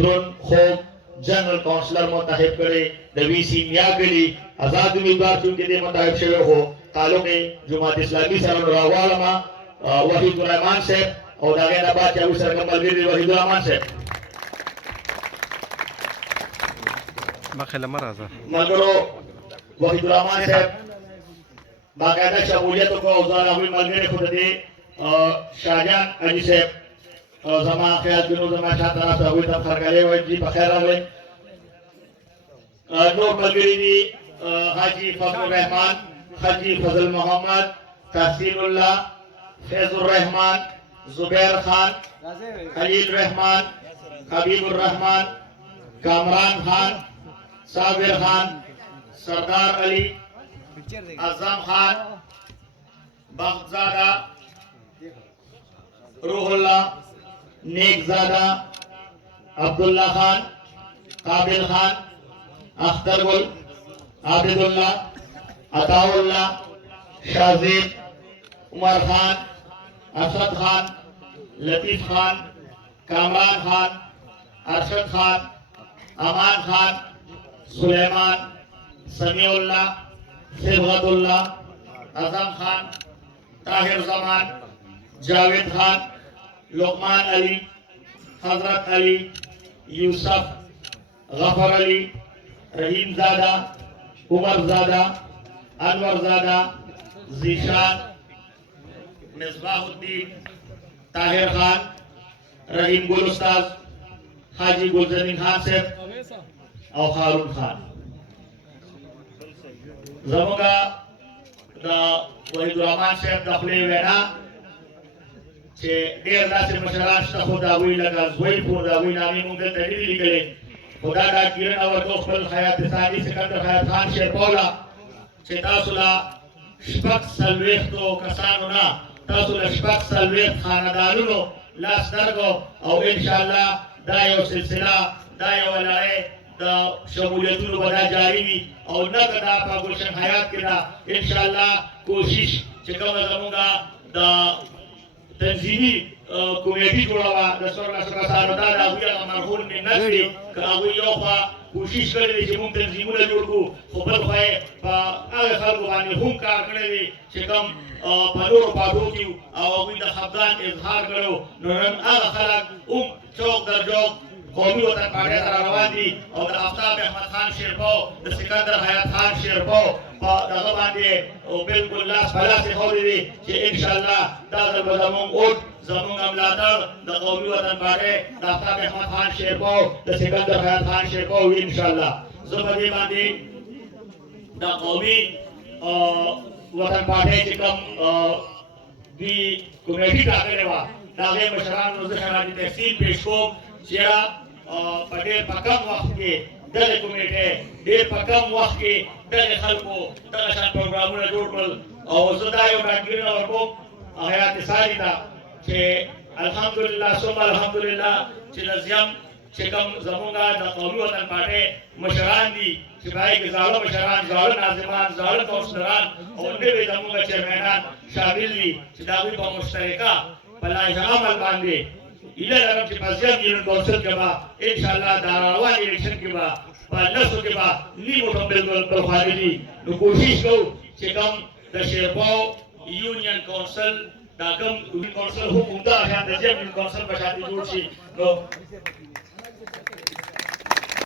درون خوب جنرال کونسلر منتخب کړي د وی سی میا کړي آزاد امیدوار چې دې منتخب شوی هو تعلق جماعت اسلامي سره راوړم وحید الرحمن صاحب او داغه نه بعد چې سره ملګری وحید الرحمن صاحب مخله مرزه ملګرو وحید الرحمن صاحب باقاعده شمولیت کو او ځان هغه ملګری خو دې شاهجان علي صاحب زما خیال کې نو زما شاته راځه وي د فرګلې وای دي په خیر راغلی نور ملګری دي حاجی فضل الرحمن حاجی فضل محمد تحصیل الله فیض الرحمن زبیر خان خلیل الرحمن حبیب الرحمن کامران خان صابر خان سردار علی اعظم خان بختزادہ روح اللہ نیک زادہ عبداللہ خان قابل خان اختر گل عابد اللہ عطا اللہ شازیب عمر خان اسد خان لطیف خان کامران خان ارشد خان امان خان سلیمان سمیع اللہ صبغت اللہ اعظم خان طاہر زمان جاوید خان لقمان علی حضرت علی یوسف غفر علی رحیم زادہ عمر زادہ انور زادہ زیشان مصباح الدین طاہر خان رحیم گل استاذ حاجی گلزمین خان صاحب او خارون خان زموږه د وحید الرحمن صاحب د خپلې وینا چې ډېر داسې مشران شته خو د هغوی لکه زوی پور د هغوی نامې مونږ دلته ډېرې لیکلې خو دا ډاکټرین او ورته خپل حیات ثاني سکندر حیات خان شیرپوله چې تاسو له شپږ څلوېښتو کسانو نه تاسو له شپږ څلوېښت خاندانونو لاس درکړو او انشاءالله دا یو سلسله دا یو لړۍ د شمولیتونو به دا جاري وي او نه که دا په ګلشن حیات کې دا انشاءالله کوشش چې کومه زموږه د تنظیمي کمیټي جوړه وه د څوارلسو کسانو دا د هغوی هغه مرهون منت دی که هغوی یو خوا کوشش کړی دی چې موږ تنظیمونه جوړ کړو خو بل خوا یې په هغه خلکو باندې هم کار کړی دی چې کوم په نورو پاټو کې او هغوی د خفګان اظهار کړو نو نن هغه خلک هم چوک در چوک قومي وطن پارټۍ سره روان دي او د آفتاب احمد خان شیرپو د سکندر حیات خان شیرپو په دغه باندې بالکل لاس په لاس ایښودی دي چې انشاءالله دا ځل به زموږ اوټ زموږ ملاتړ د قومي وطن پارټۍ د آفتاب احمد خان شیرپو د سکندر حیات خان شیرپو وي انشاءالله زه په دې باندې د قومي وطن پارټۍ چې کوم دوی کمیټي ټاکلې وه د هغې مشرانو زه شرایط تفصیل پیش کوم چې په ډېر په کم وخت کې دغه کمیټې ډېر په کم وخت کې دغه خلکو دغه شان پروګرامونه جوړ کړل او زه دا یو ډاډګیرنه ورکوم حیات ثاني ته چې الحمدلله ثم الحمدلله چې د زیم چې کوم زموږ د قومي وطن پارټۍ مشران دي چې په هغې کې زاړه مشران زاړه ناظمان زاړه کونسلران او نوي زموږ چیرمینان شامل دي چې د هغوی په مشترکه په لایحه عمل باندې ایله لرم چې په زیم یونین کونسل کې به انشاءالله دا روان الیکشن کې به په لسو کې به نیمو ټوم بالکل خارجي نو کوشش کوو چې کوم د شیرپو یونین کونسل دا کوم یونین کونسل هم عمده شان د زیم یونین کونسل په شان جوړ شي نو